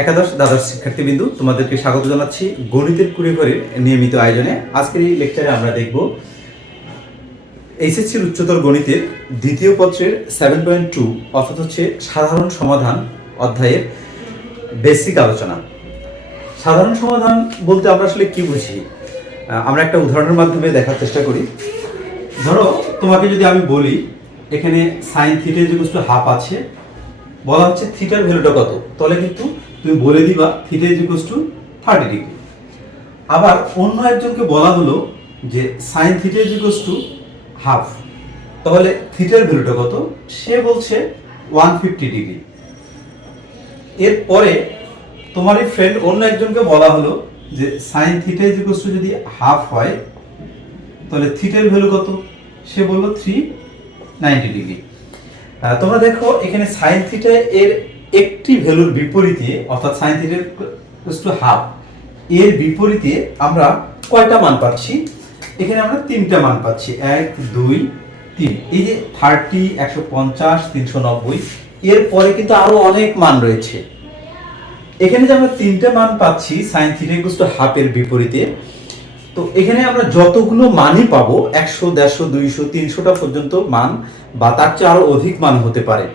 একাদশ দ্বাদশ শিক্ষার্থীবৃন্দু, তোমাদেরকে স্বাগত জানাচ্ছি গণিতের কুড়ে ঘরের নিয়মিত আয়োজনে। আজকের এই লেকচারে আমরা দেখব এইচএসসির উচ্চতর গণিতের দ্বিতীয় পত্রের সেভেন পয়েন্ট টু অর্থাৎ হচ্ছে সাধারণ সমাধান অধ্যায়ের বেসিক আলোচনা। সাধারণ সমাধান বলতে আমরা আসলে কি বুঝি? আমরা একটা উদাহরণের মাধ্যমে দেখার চেষ্টা করি। ধরো, তোমাকে যদি আমি বলি, এখানে সাইন থিটা যে হাফ আছে, বলা হচ্ছে থিটার ভ্যালুটা কত? তাহলে কিন্তু তুমি বলে দিবা theta equal to thirty degree আবার অন্য একজনকে বলা হলো যে sine theta equal to half তাহলে থিটার ভ্যালুটা কত? সে বলছে ওয়ান ফিফটি ডিগ্রি এরপরে তোমার এই ফ্রেন্ড অন্য একজনকে বলা হলো যে সাইন থিটা ইকুয়াল টু যদি হাফ হয়, তাহলে থিটার ভ্যালু কত? সে বলল থ্রি নাইনটি ডিগ্রি তোমরা দেখো, এখানে সাইন থিটা এর একটি ভ্যালুর বিপরীতে, অর্থাৎ সাইন থিটার টু হাফ এর বিপরীতে আমরা কয়টা মান পাচ্ছি? এখানে আমরা তিনটা মান পাচ্ছি। এক, দুই, তিন। এই যে থার্টি একশো পঞ্চাশ, তিনশো নব্বই এরপরে কিন্তু আরও অনেক মান রয়েছে। এখানে যে আমরা তিনটে মান পাচ্ছি সাইন থিটা ইকুয়াল টু হাফের বিপরীতে, তো এখানে আমরা যতগুলো মানই পাবো, একশো, দেড়শো, দুইশো, তিনশোটা পর্যন্ত মান, বা তার চেয়ে আরও অধিক মান হতে পারে।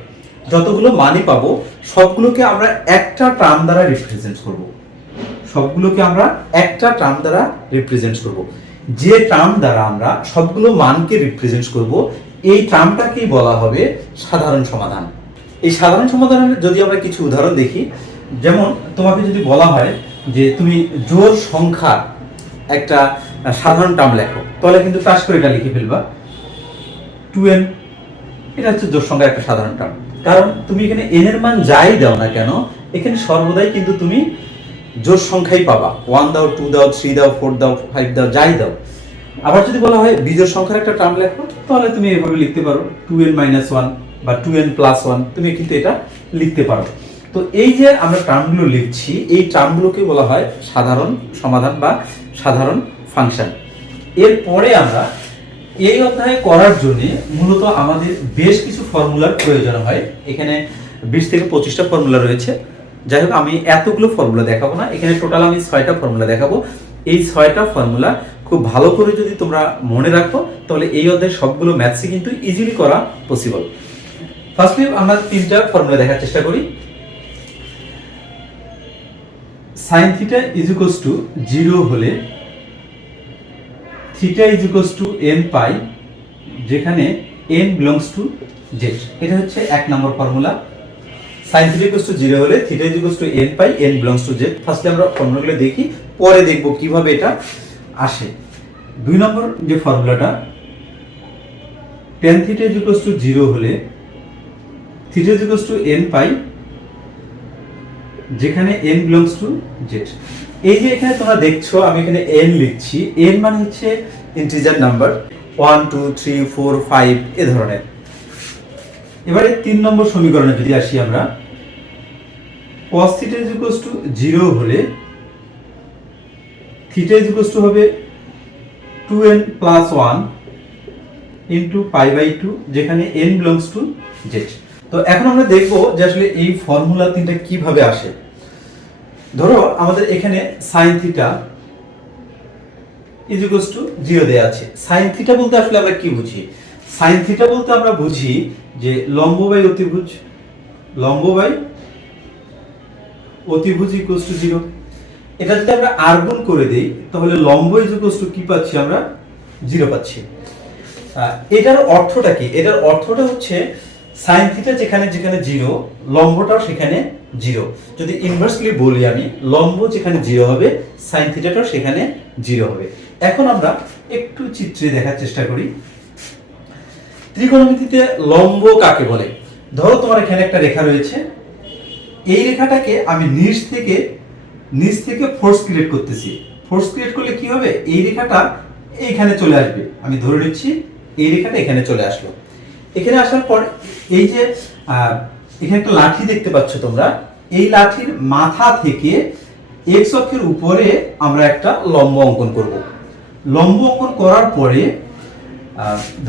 যতগুলো মানই পাবো, সবগুলোকে আমরা একটা টার্ম দ্বারা রিপ্রেজেন্ট করব। সবগুলোকে আমরা একটা টার্ম দ্বারা রিপ্রেজেন্ট করব। যে টার্ম দ্বারা আমরা সবগুলো মানকে রিপ্রেজেন্ট করব, এই টার্মটাকেই বলা হবে সাধারণ সমাধান। এই সাধারণ সমাধানের যদি আমরা কিছু উদাহরণ দেখি, যেমন তোমাকে যদি বলা হয় যে তুমি জোর সংখ্যা একটা সাধারণ টার্ম লেখো, তাহলে কিন্তু টাস করে এটা লিখে ফেলবা। টু এন এটা হচ্ছে জোর সংখ্যার একটা সাধারণ টার্ম কারণ তুমি এখানে এন এর মান যাই দাও না কেন, এখানে সর্বদাই কিন্তু তুমি জোর সংখ্যাই পাবা। ওয়ান দাও টু দাও থ্রি দাও ফোর দাও ফাইভ দাও, যাই দাও। আবার যদি বলা হয় বিজোর সংখ্যার একটা টার্ম লেখো, তাহলে তুমি এভাবে লিখতে পারো টু এন মাইনাস ওয়ান বা টু এন প্লাস ওয়ান তুমি কিন্তু এটা লিখতে পারো। তো এই যে আমরা টার্মগুলো লিখছি, এই টার্মগুলোকে বলা হয় সাধারণ সমাধান বা সাধারণ ফাংশন এরপরে আমরা এই অধ্যায়ে করার জন্য মূলত আমাদের বেশ কিছু ফর্মুলার প্রয়োজন হয়। এখানে বিশ থেকে পঁচিশটা ফর্মুলা রয়েছে। যাই হোক, আমি এতগুলো ফর্মুলা দেখাবো না। এখানে টোটাল আমি ছয়টা ফর্মুলা দেখাবো। এই ছয়টা ফর্মুলা খুব ভালো করে যদি তোমরা মনে রাখো, তাহলে এই অধ্যায়ে সবগুলো ম্যাথসই কিন্তু ইজিলি করা পসিবল ফার্স্টলি আমরা তিনটা ফর্মুলা দেখার চেষ্টা করি। Sine theta is to zero হলে theta is equals to N pi যেখানে এন বিলংস টু জেড এটা হচ্ছে এক নম্বর formula sine theta equals to zero হলে theta is equals to N pi N belongs to Z ফার্স্টে আমরা ফর্মুলাগুলো দেখি, পরে দেখব কীভাবে এটা আসে। দুই নম্বর যে ফর্মুলাটা tan theta is equals to zero হলে theta is equals to N pi যেখানে n বিলংস টু জেড এই যে এখানে তোমরা দেখছ, আমি এখানে n লিখছি। N মানে হচ্ছে integer number one two three four five এ ধরনের। এবারে তিন নম্বর সমীকরণে যদি আসি আমরা, cos theta is to zero হলে থিটা ইজ টু হবে two N plus one into pi by two যেখানে এন বিলংস টু জেড তো এখন আমরা দেখব যে আসলে এই ফর্মুলা তিনটা কীভাবে আসে। ধরো আমাদের এখানে sine theta is equals to zero দেয়া আছে। সাইন থিটা বলতে আসলে আমরা কি বুঝি? সাইন থিটা বলতে আমরা বুঝি যে লম্ব বাই অতিভুজ, লম্ব বাই অতিভুজ ইকুয়ালস টু জিরো এটা যদি আমরা আর গুণ করে দেই, তাহলে লম্ব ইজ টু কি পাচ্ছি আমরা? জিরো পাচ্ছি। এটার অর্থটা কি? এটার অর্থটা হচ্ছে সাইন থিটা যেখানে যেখানে জিরো লম্বটাও সেখানে জিরো। যদি ইনভার্সলি বলি আমি, লম্ব যেখানে জিরো হবে সাইন থিটাটাও সেখানে জিরো হবে। এখন আমরা একটু চিত্রে দেখার চেষ্টা করি। ত্রিকোণমিতিতে লম্ব কাকে বলে? ধরো তোমার এখানে একটা রেখা রয়েছে। এই রেখাটাকে আমি নিচ থেকে নিচ থেকে ফোর্স ক্রিয়েট করতেছি। ফোর্স ক্রিয়েট করলে কি হবে? এই রেখাটা এইখানে চলে আসবে। আমি ধরে নিচ্ছি, এই রেখাটা এখানে চলে আসলো। এখানে আসার পর এই যে এখানে একটা লাঠি দেখতে পাচ্ছ তোমরা। এই লাঠির মাথা থেকে এক্স অক্ষের উপরে আমরা একটা লম্ব অঙ্কন করব। লম্ব অঙ্কন করার পরে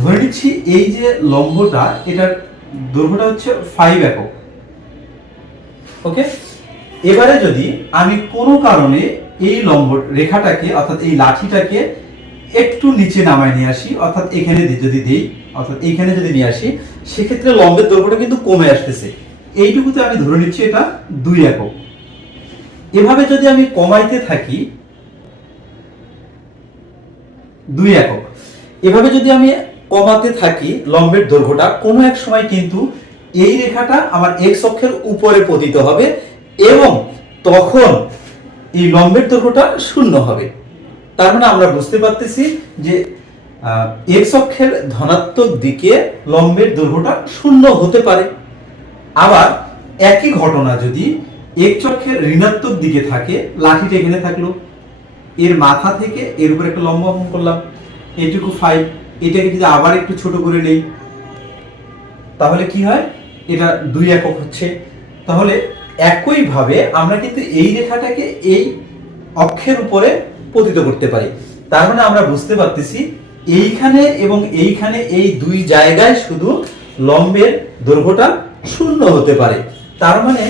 ধরে নিচ্ছি এই যে লম্বটা, এটার দৈর্ঘ্যটা হচ্ছে ফাইভ একক। ওকে এবারে যদি আমি কোনো কারণে এই লম্ব রেখাটাকে, অর্থাৎ এই লাঠিটাকে একটু নিচে নামায় নিয়ে আসি, অর্থাৎ এখানে যদি দিই, অর্থাৎ এইখানে যদি নিয়ে আসি, সেক্ষেত্রে লম্বের দৈর্ঘ্যটা কিন্তু কমে আসতেছে। এইটুকুতে আমি ধরে নিচ্ছি এটা দুই একক। এভাবে যদি আমি কমাইতে থাকি, দুই একক। এভাবে যদি আমি কমাতে থাকি, লম্বের দৈর্ঘ্যটা, কোনো এক সময় কিন্তু এই রেখাটা আমার এক্স অক্ষের উপরে পতিত হবে এবং তখন এই লম্বের দৈর্ঘ্যটা শূন্য হবে। তার মানে আমরা বুঝতে পারতেছি যে এক্স অক্ষের ধনাত্মক দিকে লম্বের দৈর্ঘ্যটা শূন্য হতে পারে। আবার একই ঘটনা যদি এক্স অক্ষের ঋণাত্মক দিকে থাকে, লাঠিটা এখানে থাকল। এর মাথা থেকে এর উপর একটা লম্ব অঙ্কন করলাম। এইটুকু ফাইভ এটাকে যদি আবার একটু ছোট করে নেই, তাহলে কি হয়? এটা দুই একক হচ্ছে। তাহলে একইভাবে আমরা কিন্তু এই রেখাটাকে এই অক্ষের উপরে পতিত করতে পারি। তার মানে আমরা বুঝতে পারতেছি এইখানে এবং এইখানে এই দুই জায়গায় শুধু লম্বের দৈর্ঘ্যটা শূন্য হতে পারে। তার মানে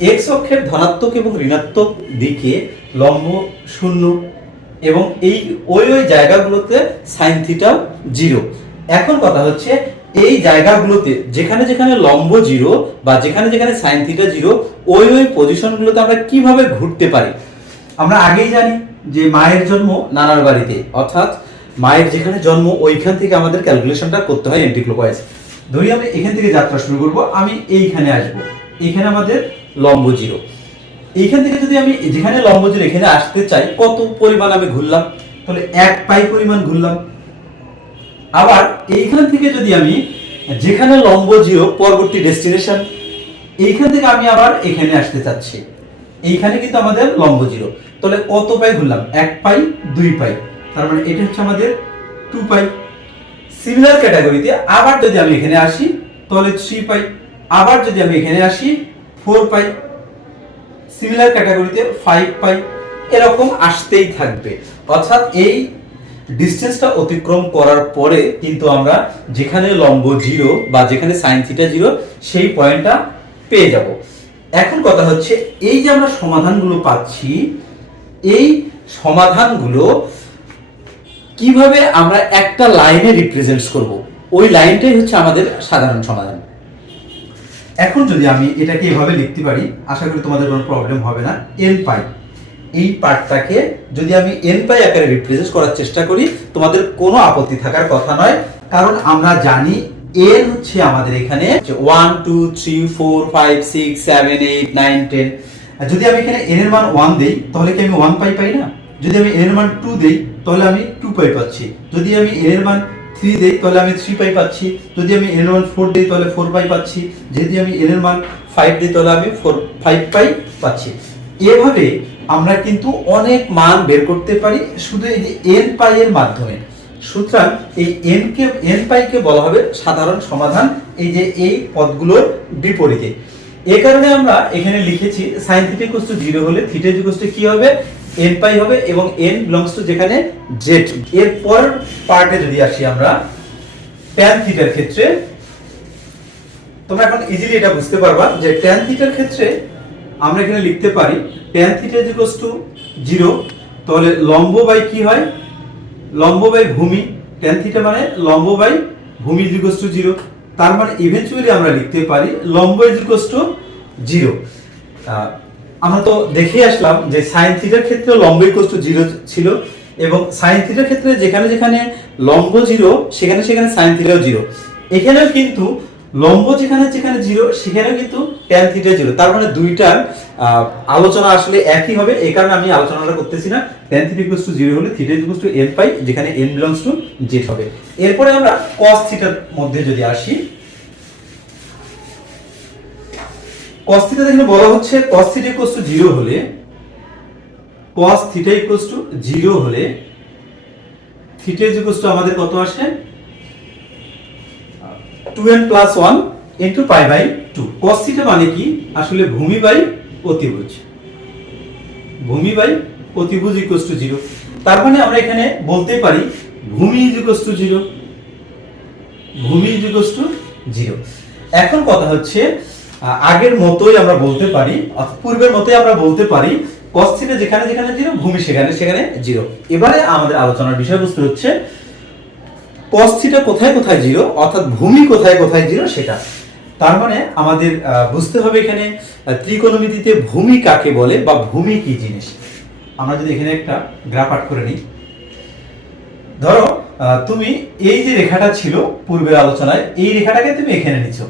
এক্স অক্ষের ধনাত্মক এবং ঋণাত্মক দিকে লম্ব শূন্য এবং এই ওই ওই জায়গাগুলোতে সাইন থিটাও জিরো এখন কথা হচ্ছে এই জায়গাগুলোতে যেখানে যেখানে লম্ব জিরো বা যেখানে যেখানে সাইন থিটা জিরো ওই ওই পজিশনগুলোতে আমরা কীভাবে ঘুরতে পারি? আমরা আগেই জানি যে মায়ের জন্ম নানার বাড়িতে। অর্থাৎ মায়ের যেখানে জন্ম, ওইখান থেকে আমাদের ক্যালকুলেশনটা করতে হয় এন্টি এন্টিক্লোকয়েস ধরি আমি এখান থেকে যাত্রা শুরু করব, আমি এইখানে আসব। এখানে আমাদের লম্ব জিরো। এইখান থেকে যদি আমি যেখানে লম্ব জিরো, এখানে আসতে চাই, কত পরিমাণ আমি ঘুরলাম? তাহলে এক পাই পরিমাণ ঘুরলাম। আবার এইখান থেকে যদি আমি যেখানে লম্ব জিরো, পরবর্তী ডেস্টিনেশন এইখান থেকে আমি আবার এখানে আসতে চাচ্ছি। এইখানে কিন্তু আমাদের লম্ব জিরো। তাহলে কত পাই ঘুরলাম এক পাই, দুই পাই। তার মানে এটা হচ্ছে আমাদের টু পাই। সিমিলার ক্যাটাগরিতে আবার যদি আমি এখানে আসি, তাহলে থ্রি পাই। আবার যদি আমি এখানে আসি ফোর পাই। সিমিলার ক্যাটাগরিতে ফাইভ পাই। এরকম আসতেই থাকবে। অর্থাৎ এই ডিস্টেন্সটা অতিক্রম করার পরে কিন্তু আমরা যেখানে লম্ব জিরো বা যেখানে সাইন থিটা জিরো সেই পয়েন্টটা পেয়ে যাব। এখন কথা হচ্ছে, এই যে আমরা সমাধানগুলো পাচ্ছি এই সমাধানগুলো কীভাবে আমরা একটা লাইনে রিপ্রেজেন্ট করব? ওই লাইনটাই হচ্ছে আমাদের সাধারণ সমাধান। এখন যদি আমি এটাকে এভাবে লিখতে পারি, আশা করি তোমাদের কোনো প্রবলেম হবে না। N pi. এই পার্টটাকে যদি আমি এন পাই আকারে রিপ্রেজেন্ট করার চেষ্টা করি, তোমাদের কোনো আপত্তি থাকার কথা নয়। কারণ আমরা জানি এন হচ্ছে আমাদের এখানে one two three four five six seven eight nine ten যদি আমি এখানে এন এর মান ওয়ান দিই, তাহলে কি আমি ওয়ান পাই পাই না? যদি আমি এন এর মান টু দিই, তাহলে আমি টু পাই পাচ্ছি। যদি আমি এন এর মান থ্রি দিই, তাহলে আমি থ্রি পাই পাচ্ছি। যদি আমি এন এর মান ফোর দিই, তাহলে ফোর পাই পাচ্ছি। যদি আমি এন এর মান ফাইভ দিই, তাহলে আমি ফোর ফাইভ পাই পাচ্ছি। এভাবে আমরা কিন্তু অনেক মান বের করতে পারি শুধু এই যে এন পাই এর মাধ্যমে। সুতরাং এই এন কে এন পাইকে বলা হবে সাধারণ সমাধান এই যে এই পদগুলোর বিপরীতে। এ কারণে আমরা এখানে লিখেছি সাইন থিটা ইকুয়াল জিরো হলে থিটা ইকুয়াল টু কি হবে? এন পাই হবে এবং এন বিলংস টু যেখানে জেড এর পর পার্টে যদি আসি আমরা ট্যান থিটার ক্ষেত্রে, তোমরা এখন ইজিলি এটা বুঝতে পারবা যে ট্যান থিটার ক্ষেত্রে আমরা এখানে লিখতে পারি tan theta equal to zero তাহলে লম্ব বাই কি হয়? লম্ব বাই ভূমি ট্যান থিটা মানে লম্ব বাই ভূমি ইকুয়াল টু জিরো তার মানে ইভেন্চুয়ালি আমরা লিখতে পারি লম্ব ইকুয়াল টু জিরো। আমরা তো দেখে আসলাম যে সাইন থিটার ক্ষেত্রে লম্ব ইকুয়াল টু জিরো ছিল এবং সাইন থিটার ক্ষেত্রে যেখানে যেখানে লম্ব জিরো, সেখানে সেখানে সাইন থিটাও জিরো। এখানেও কিন্তু লম্ব যেখানে যেখানে জিরো, সেখানেও কিন্তু ট্যান থিটা জিরো। তার মানে দুইটার আলোচনা আসলে একই হবে। এই কারণে আমি আলোচনাটা করতেছি না। Tan theta equal to zero হলে theta equal to N pi, যেখানে এন বিলংস টু জেড হবে। এরপরে আমরা কস থিটার মধ্যে যদি আসি cos থিটা এখানে বলা হচ্ছে cos থিটা 0 হলে, cos থিটা 0 হলে থিটা আমাদের কত আসে? 2n 1 into pi by 2 cos theta মানে কি? আসলে ভূমি বাই অতিভুজ। ভূমি বাই অতিভুজ ইকুয়ালস টু 0 তার মানে আমরা এখানে বলতে পারি ভূমি ইকুয়ালস টু 0 ভূমি ইকুয়ালস টু 0 এখন কথা হচ্ছে আগের মতোই আমরা বলতে পারি, অর্থাৎ পূর্বের মতোই আমরা বলতে পারি থিটা যেখানে যেখানে জিরো, ভূমি সেখানে সেখানে জিরো। এবারে আমাদের আলোচনার বিষয়বস্তু হচ্ছে থিটা কোথায় কোথায় জিরো, অর্থাৎ ভূমি কোথায় কোথায় জিরো সেটা। তার মানে আমাদের বুঝতে হবে এখানে ত্রিকোণমিতিতে ভূমি কাকে বলে বা ভূমি কি জিনিস। আমরা যদি এখানে একটা গ্রাফ আর্ট করে নিই। ধরো তুমি এই যে রেখাটা ছিল পূর্বের আলোচনায়, এই রেখাটাকে তুমি এখানে নিছো।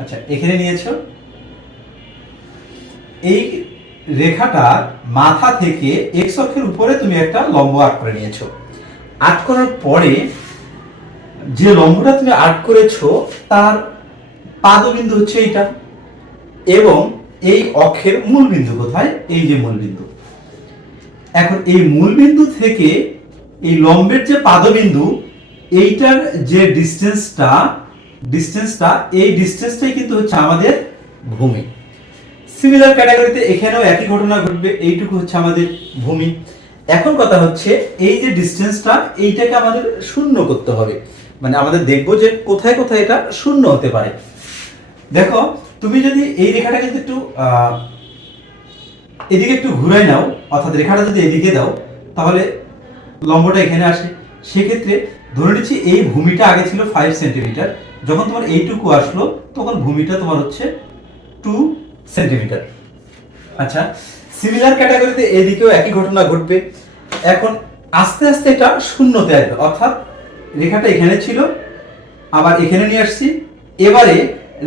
আচ্ছা এখানে নিয়েছো এই রেখাটার মাথা থেকে এক্স অক্ষের উপরে তুমি একটা লম্ব আর্ট করে নিয়েছো। আর্ট করার পরে যে লম্বটা তুমি আর্ট করেছ, তার পাদবিন্দু হচ্ছে এইটা এবং এই অক্ষের মূল বিন্দু কোথায়? এই যে মূল বিন্দু এখন এই মূল বিন্দু থেকে এই লম্বের যে পাদবিন্দু, এইটার যে ডিস্টেন্সটা ডিস্টেন্সটা এই ডিস্টেন্সটাই কিন্তু হচ্ছে আমাদের ভূমি। সিমিলার ক্যাটাগরিতে এখানেও একই ঘটনা ঘটবে, এইটুকু হচ্ছে আমাদের ভূমি। এখন কথা হচ্ছে, এই যে ডিস্টেন্সটা এইটাকে আমাদের শূন্য করতে হবে। মানে আমাদের দেখব যে কোথায় কোথায় এটা শূন্য হতে পারে। দেখো, তুমি যদি এই রেখাটা যদি একটু এদিকে একটু ঘুরাই নাও, অর্থাৎ রেখাটা যদি এদিকে দাও, তাহলে লম্বটা এখানে আসে। সেক্ষেত্রে ধরে নিচ্ছি এই ভূমিটা আগে ছিল ফাইভ সেন্টিমিটার যখন তোমার এইটুকু আসলো, তখন ভূমিটা তোমার হচ্ছে টু সেন্টিমিটার। আচ্ছা সিমিলার ক্যাটাগরিতে এদিকেও একই ঘটনা ঘটবে। এখন আস্তে আস্তে এটা শূন্যতে আসবে। অর্থাৎ রেখাটা এখানে ছিল, আবার এখানে নিয়ে আসছি। এবারে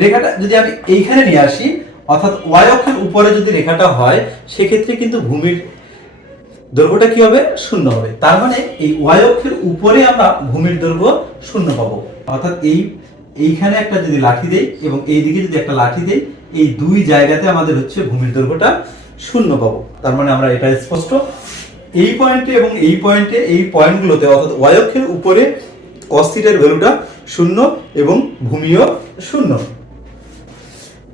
রেখাটা যদি আমি এইখানে নিয়ে আসি, অর্থাৎ ওয়াই অক্ষের উপরে যদি রেখাটা হয়, সেক্ষেত্রে কিন্তু ভূমির দৈর্ঘ্যটা কি হবে? শূন্য হবে। তার মানে এই ওয়াই অক্ষের উপরে আমরা ভূমির দৈর্ঘ্য শূন্য পাবো। অর্থাৎ এই, এইখানে একটা যদি লাঠি দেই এবং এই দিকে যদি একটা লাঠি দেই এই দুই জায়গাতে আমাদের হচ্ছে ভূমির দৈর্ঘ্যটা শূন্য পাবো। তার মানে আমরা এটা স্পষ্ট। এই পয়েন্টে এবং এই পয়েন্টে, এই পয়েন্টগুলোতে অর্থাৎ ওয়াইঅক্ষের উপরে থিটার ভ্যালুটা শূন্য এবং ভূমিও শূন্য।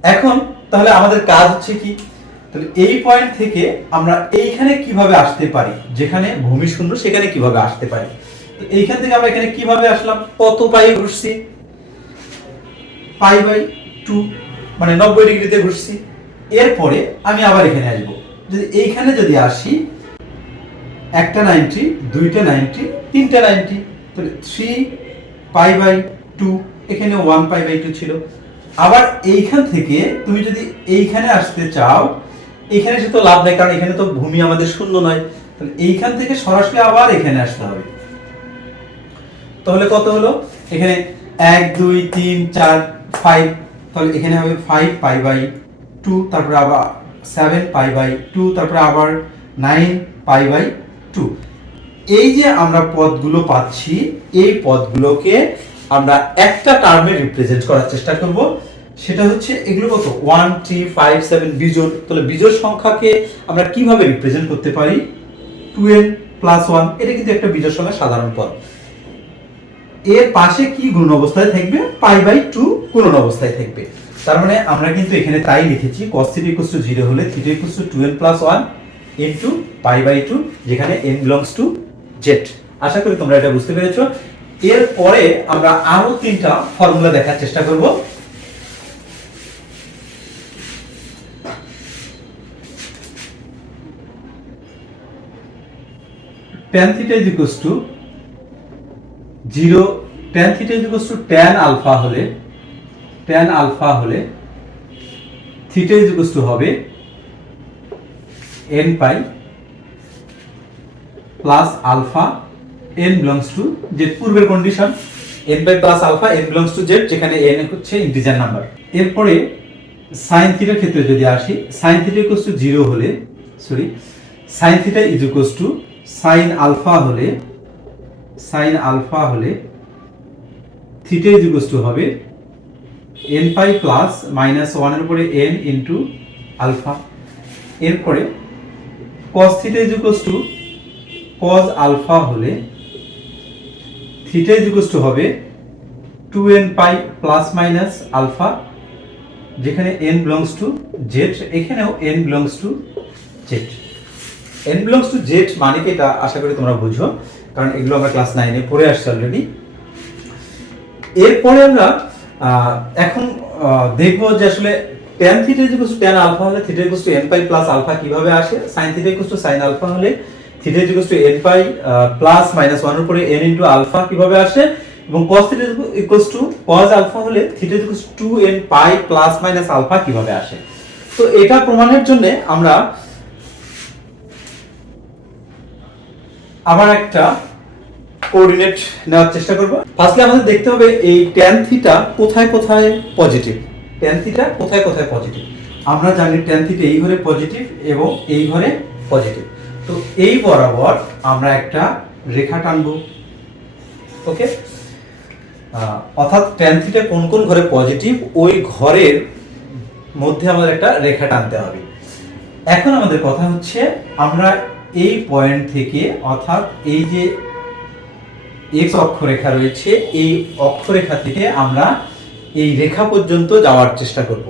এখন তাহলে আমাদের কাজ হচ্ছে কি? তাহলে এই পয়েন্ট থেকে আমরা এইখানে কীভাবে আসতে পারি? যেখানে ভূমি শূন্য, সেখানে কীভাবে আসতে পারি? তো এইখান থেকে আমরা এখানে কীভাবে আসলাম? কত পাই ঘুরছি? পাই বাই টু মানে নব্বই ডিগ্রিতে ঘুরছি। এরপরে আমি আবার এখানে আসব। যদি এইখানে যদি আসি, একটা নাইনটি, দুইটা নাইনটি, তিনটা নাইনটি, তাহলে থ্রি পাই বাই টু এখানে ওয়ান পাই বাই টু ছিল। আবার এইখান থেকে তুমি যদি এইখানে আসতে চাও, এখানে সে তো লাভ নেই, কারণ এখানে তো ভূমি আমাদের শূন্য নয়। তাহলে এইখান থেকে সরাসরি আবার এখানে আসতে হবে। তাহলে কত হলো? এখানে এক, দুই, তিন, চার ফাইভ তাহলে এখানে হবে ফাইভ পাই বাই টু তারপরে আবার সেভেন পাই বাই টু তারপরে আবার নাইন পাই বাই টু এই যে আমরা পদগুলো পাচ্ছি, এই পদগুলোকে আমরা একটা টার্মে রিপ্রেজেন্ট করার চেষ্টা করব। সেটা হচ্ছে এগুলো কত? ওয়ান থ্রি ফাইভ সেভেন বিজোড়। তাহলে বিজোড় সংখ্যাকে আমরা কীভাবে রিপ্রেজেন্ট করতে পারি? টুয়েলভ প্লাস ওয়ান এটা কিন্তু একটা বিজোড় সংখ্যা সাধারণ পদ। এর পাশে কি গুণ অবস্থায় থাকবে? পাই বাই টু গুণন অবস্থায় থাকবে। তার মানে আমরা কিন্তু এখানে তাই লিখেছি, cos থিটা ইকুয়ালস টু 0 হলে theta equals to 12 plus 1 into pi by 2 যেখানে n বিলংস টু z আশা করি তোমরা এটা বুঝতে পেরেছ। এরপরে আমরা আরও তিনটা ফর্মুলা দেখার চেষ্টা করব। is equals to zero tan theta is to tan alpha হলে ট্যান আলফা হলে থিটা ইজ টু হবে n pi plus alpha n belongs to যে পূর্বের condition n pi plus alpha n belongs to Z যেখানে n হচ্ছে integer number এরপরে sine থিটার ক্ষেত্রে যদি আসি sine theta equals to zero হলে sorry sine theta is equals to sine alpha হলে সাইন আলফা হলে থিটা ইজ ইকুয়ালস টু হবে এন পাই প্লাস মাইনাস ওয়ানের উপরে এন ইন্টু আলফা এরপরে cos theta is equals to cos alpha হলে theta is equals to হবে two n pi plus minus alpha যেখানে N belongs to Z এখানেও n belongs to Z n belongs to Z মানে কি এটা আশা করি তোমরা বুঝো। কারণ এগুলো আমরা ক্লাস নাইনে পড়ে আসছি অলরেডি এরপরে আমরা এখন দেখব যে আসলে tan theta equal to tan alpha হলে theta equal to pi plus alpha কীভাবে আসে। sin theta equal to sin alpha হলে theta equal to n pi plus minus 1 এর উপরে n ইনটু আলফা কীভাবে আসে। এবং cos theta equal to cos alpha হলে theta equal to 2n pi plus minus alpha কীভাবে আসে। তো এটা প্রমাণের জন্য আমরা আবার একটা কোঅর্ডিনেট নেওয়ার চেষ্টা করব। ফার্স্টলি আমাদের দেখতে হবে এই tan থিটা কোথায় কোথায় পজিটিভ tan থিটা কোথায় কোথায় পজিটিভ আমরা জানি tan থিটা এই ঘরে পজিটিভ এবং এই ঘরে পজিটিভ তো এই বরাবর আমরা একটা রেখা টানবো। ওকে অর্থাৎ tan থিটা কোন কোন ঘরে পজিটিভ ওই ঘরের মধ্যে আমাদের একটা রেখা টানতে হবে। এখন আমাদের কথা হচ্ছে আমরা এই পয়েন্ট থেকে, অর্থাৎ এই যে এক্স অক্ষরেখা রয়েছে, এই অক্ষরেখা থেকে আমরা এই রেখা পর্যন্ত যাওয়ার চেষ্টা করব।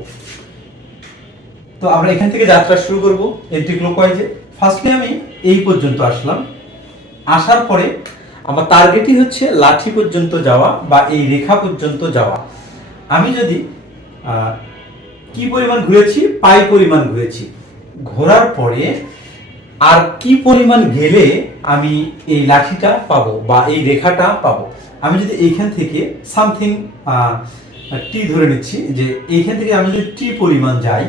তো আমরা এখান থেকে যাত্রা শুরু করব এন্টি ক্লকওয়াইজে ফার্স্টলি আমি এই পর্যন্ত আসলাম। আসার পরে আমার টার্গেটই হচ্ছে লাঠি পর্যন্ত যাওয়া বা এই রেখা পর্যন্ত যাওয়া। আমি যদি কি পরিমাণ ঘুরেছি? পাই পরিমাণ ঘুরেছি। ঘোরার পরে আর কি পরিমাণ গেলে আমি এই লাঠিটা পাবো বা এই রেখাটা পাবো? আমি যদি এইখান থেকে সামথিং টি ধরে নিচ্ছি, যে এইখান থেকে আমি যদি টি পরিমাণ যাই,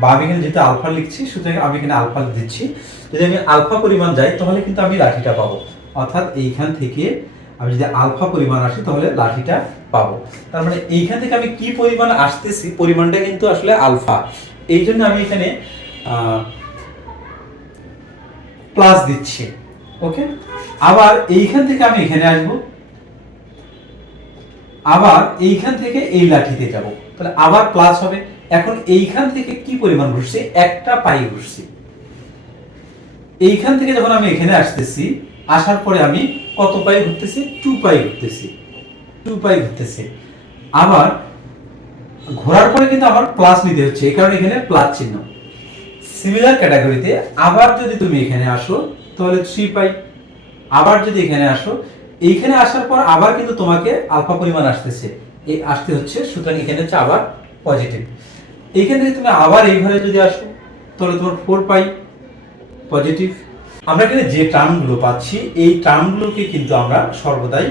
বা আমি এখানে যেহেতু আলফা লিখছি, সুতরাং আমি এখানে আলফা দিচ্ছি, যদি আমি আলফা পরিমাণ যাই, তাহলে কিন্তু আমি লাঠিটা পাবো। অর্থাৎ এইখান থেকে আমি যদি আলফা পরিমাণ আসি, তাহলে লাঠিটা পাবো। তার মানে এইখান থেকে আমি কি পরিমাণ আসতেছি, পরিমাণটা কিন্তু আসলে আলফা এই জন্য আমি এখানে প্লাস দিচ্ছি। ওকে আবার এইখান থেকে আমি এখানে আসব। আবার এইখান থেকে এই লাঠিতে যাব। তাহলে আবার প্লাস হবে। এখন এইখান থেকে কি পরিমাণ ঘুরছি? একটা পাই ঘুরছি। এইখান থেকে যখন আমি এখানে আসতেছি, আসার পরে আমি কত পাই ঘুরতেছি? টু পাই ঘুরতেছি। টু পাই ঘুরতেছি। আবার ঘোরার পরে কিন্তু আবার প্লাস নিতে হচ্ছে। এই কারণে এখানে প্লাস চিহ্ন। সিমিলার ক্যাটাগরিতে আবার যদি তুমি এখানে আসো, তাহলে থ্রি পাই। আবার যদি এখানে আসো, এইখানে আসার পর আবার কিন্তু তোমাকে আলফা পরিমাণ আসতেছে। এই আসতে হচ্ছে, সুতরাং এখানে হচ্ছে আবার পজিটিভ এইখান থেকে তুমি আবার এই ঘরে যদি আসো, তাহলে তোমার ফোর পাই পজিটিভ আমরা এখানে যে টার্মগুলো পাচ্ছি, এই টার্মগুলোকে কিন্তু আমরা সর্বদাই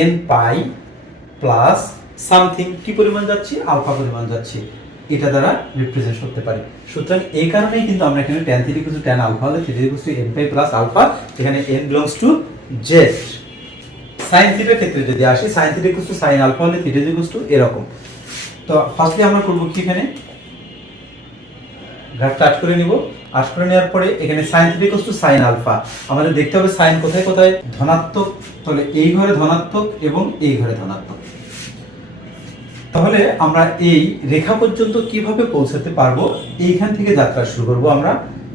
এন পাই প্লাস সামথিং কি পরিমাণ যাচ্ছে? আলফা পরিমাণ যাচ্ছে। এটা দ্বারা রিপ্রেজেন্ট করতে পারি। সুতরাং এই কারণেই কিন্তু আমরা এখানে tan theta equal to tan alpha হলে equal to n pi plus alpha এখানে n belongs to z sin থিটার ক্ষেত্রে যদি আসি theta equal to sin alpha হলে থিটা ইকুয়াল টু এরকম। তো ফার্স্টলি আমরা করব কি এখানে? গ্রাফটা আট করে নিব। আট করে নেওয়ার পরে এখানে sine equal to sine alpha আমাদের দেখতে হবে সাইন কোথায় কোথায়? ধনাত্মক। তাহলে এই ঘরে ধনাত্মক এবং এই ঘরে ধনাত্মক। তাহলে আমরা এই রেখা পর্যন্ত কীভাবে পৌঁছাতে পারব? এইখান থেকে যাত্রা শুরু করব আমরা।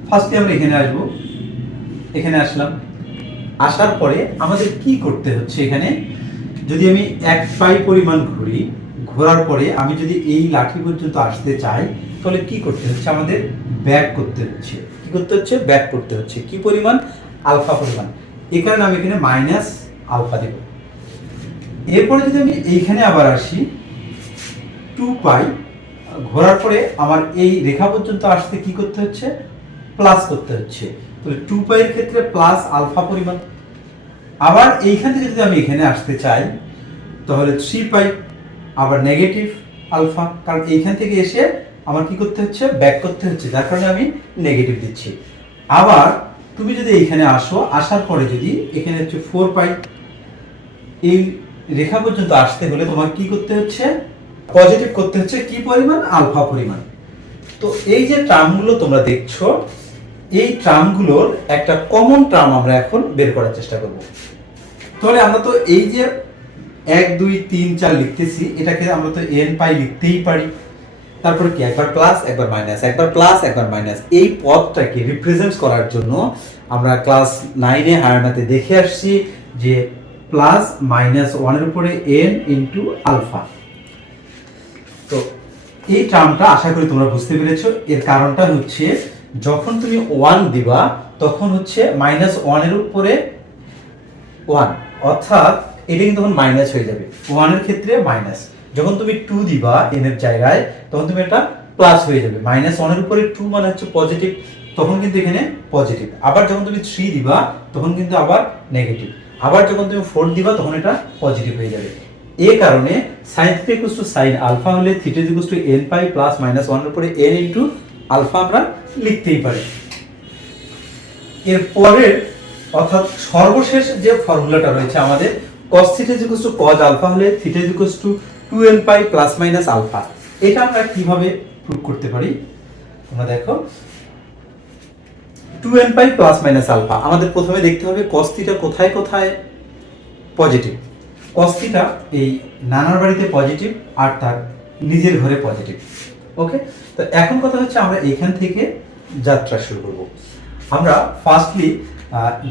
ফার্স্টে আমরা এখানে আসব। এখানে আসলাম। আসার পরে আমাদের কি করতে হচ্ছে এখানে? যদি আমি এক পাই পরিমাণ ঘুরি, ঘোরার পরে আমি যদি এই লাঠি পর্যন্ত আসতে চাই, তাহলে কি করতে হচ্ছে? আমাদের ব্যাক করতে হচ্ছে। কি করতে হচ্ছে? ব্যাক করতে হচ্ছে। কি পরিমাণ? আলফা পরিমাণ। এই কারণে আমি এখানে মাইনাস আলফা দেব। এরপরে যদি আমি এইখানে আবার আসি টু পাই, ঘোরার পরে আমার এই রেখা পর্যন্ত আসতে কি করতে হচ্ছে? প্লাস করতে হচ্ছে। তাহলে টু পাইয়ের ক্ষেত্রে প্লাস আলফা পরিমাণ। আবার এইখান থেকে যদি আমি এখানে আসতে চাই, তাহলে থ্রি পাই, আবার নেগেটিভ আলফা কারণ এইখান থেকে এসে আমার কি করতে হচ্ছে? ব্যাক করতে হচ্ছে। যার কারণে আমি নেগেটিভ দিচ্ছি। আবার তুমি যদি এইখানে আসো, আসার পরে যদি এখানে হচ্ছে ফোর পাই, এই রেখা পর্যন্ত আসতে হলে তোমার কি করতে হচ্ছে? পজিটিভ করতে হচ্ছে কি পরিমাণ? আলফা পরিমাণ। তো এই যে টার্মগুলো তোমরা দেখছ, এই টার্মগুলোর একটা কমন টার্ম আমরা এখন বের করার চেষ্টা করব। তাহলে আমরা তো এই যে এক, দুই, তিন, চার লিখতেছি, এটাকে আমরা তো এন পাই লিখতেই পারি। তারপরে কি? একবার প্লাস একবার মাইনাস একবার প্লাস একবার মাইনাস এই পদটাকে রিপ্রেজেন্ট করার জন্য আমরা ক্লাস নাইনে হায়ারনাতে দেখে আসছি যে প্লাস মাইনাস ওয়ানের উপরে এন ইন্টু আলফা এই টার্মটা আশা করি তোমরা বুঝতে পেরেছ। এর কারণটা হচ্ছে, যখন তুমি ওয়ান দিবা, তখন হচ্ছে মাইনাস ওয়ানের উপরে ওয়ান অর্থাৎ, এটা কিন্তু তখন মাইনাস হয়ে যাবে। ওয়ানের ক্ষেত্রে মাইনাস যখন তুমি টু দিবা এন এর জায়গায়, তখন তুমি এটা প্লাস হয়ে যাবে। মাইনাস ওয়ানের উপরে টু মানে হচ্ছে পজিটিভ তখন কিন্তু এখানে পজিটিভ আবার যখন তুমি থ্রি দিবা, তখন কিন্তু আবার নেগেটিভ আবার যখন তুমি ফোর দিবা, তখন এটা পজিটিভ হয়ে যাবে। এ কারণে sine theta equals to sine alpha হলে theta equals to n pi plus minus ওয়ানের উপরে এন ইন্টু আলফা আমরা লিখতেই পারি। এর পরের অর্থাৎ সর্বশেষ যে ফর্মুলাটা রয়েছে আমাদের, cos theta equals to cos alpha হলে theta equals to 2n pi plus minus alpha এটা আমরা কীভাবে প্রুভ করতে পারি? তোমরা দেখো। 2n pi plus minus alpha আমাদের প্রথমে দেখতে হবে cos থিটা কোথায় কোথায় পজিটিভ থিটা এই নানার বাড়িতে পজিটিভ আর তার নিজের ঘরে পজিটিভ ওকে তো এখন কথা হচ্ছে আমরা এখান থেকে যাত্রা শুরু করব। আমরা ফার্স্টলি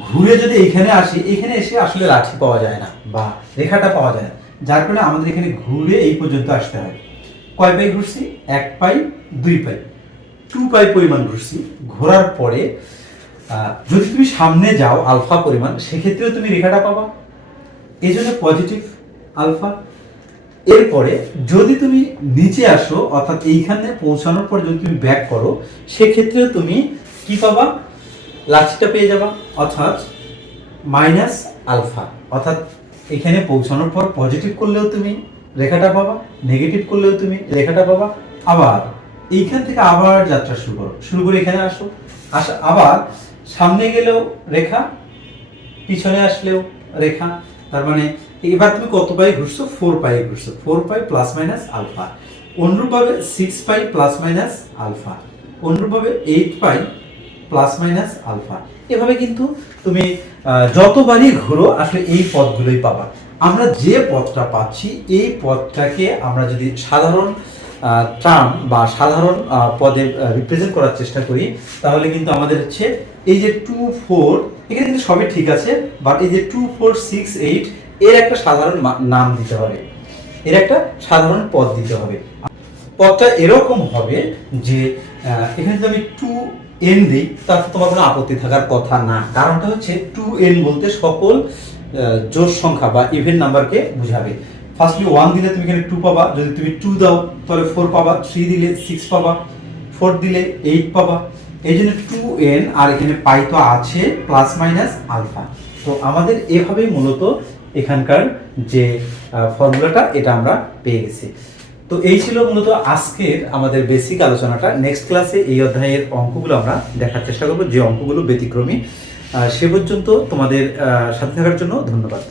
ঘুরে যদি এখানে আসি এখানে এসে আসলে লাঠি পাওয়া যায় না বা রেখাটা পাওয়া যায় না। যার কারণে আমাদের এখানে ঘুরে এই পর্যন্ত আসতে হয় কয় পাই ঘুরছি? এক পাই, দুই পাই। টু পাই পরিমাণ ঘুরছি। ঘোরার পরে যদি তুমি সামনে যাও, আলফা পরিমাণ, সেক্ষেত্রেও তুমি রেখাটা পাবা। এই জন্য পজিটিভ আলফা এরপরে যদি তুমি নিচে আসো, অর্থাৎ এইখানে পৌঁছানোর পর যদি তুমি ব্যাক করো, সেক্ষেত্রেও তুমি কি পাবা? লাঠিটা পেয়ে যাবা, অর্থাৎ মাইনাস আলফা অর্থাৎ এখানে পৌঁছানোর পর পজিটিভ করলেও তুমি রেখাটা পাবা নেগেটিভ করলেও তুমি রেখাটা পাবা। আবার এইখান থেকে আবার যাত্রা শুরু করো। শুরু করে এখানে আসো। আসা, আবার সামনে গেলেও রেখা, পিছনে আসলেও রেখা। তার মানে এবার তুমি কত পাই ঘুরছো? Four pi ঘুরছো। Four pi plus minus alpha অনুরূপভাবে six pi plus minus alpha অনুরূপভাবে eight pi plus minus alpha এভাবে কিন্তু তুমি যতবারই ঘুরো, আসলে এই পদগুলোই পাবা। আমরা যে পদটা পাচ্ছি, এই পদটাকে আমরা যদি সাধারণ টার্ম বা সাধারণ পদে রিপ্রেজেন্ট করার চেষ্টা করি, তাহলে কিন্তু আমাদের হচ্ছে এই যে টু ফোর এখানে কিন্তু সবই ঠিক আছে বাট এই যে টু ফোর সিক্স এইট এর একটা সাধারণ নাম দিতে হবে। এর একটা সাধারণ পদ দিতে হবে। পদটা এরকম হবে যে এখানে যদি আমি টু এন দিই তাতে তোমার কোনো আপত্তি থাকার কথা না। কারণটা হচ্ছে টু এন বলতে সকল জোড় সংখ্যা বা ইভেন নাম্বারকে বোঝাবে। ফার্স্টলি ওয়ান দিলে তুমি এখানে টু পাবা। যদি তুমি টু দাও, তাহলে ফোর পাবা। থ্রি দিলে সিক্স পাবা। ফোর দিলে এইট পাবা। এই জন্য টু এন আর এখানে পাই তো আছে প্লাস মাইনাস আলফা তো আমাদের এভাবেই মূলত এখানকার যে ফর্মুলাটা এটা আমরা পেয়ে গেছি। তো এই ছিল মূলত আজকের আমাদের বেসিক আলোচনাটা। নেক্সট ক্লাসে এই অধ্যায়ের অঙ্কগুলো আমরা দেখার চেষ্টা করব। যে অঙ্কগুলো ব্যতিক্রমী সে পর্যন্ত তোমাদের সাথে থাকার জন্য ধন্যবাদ।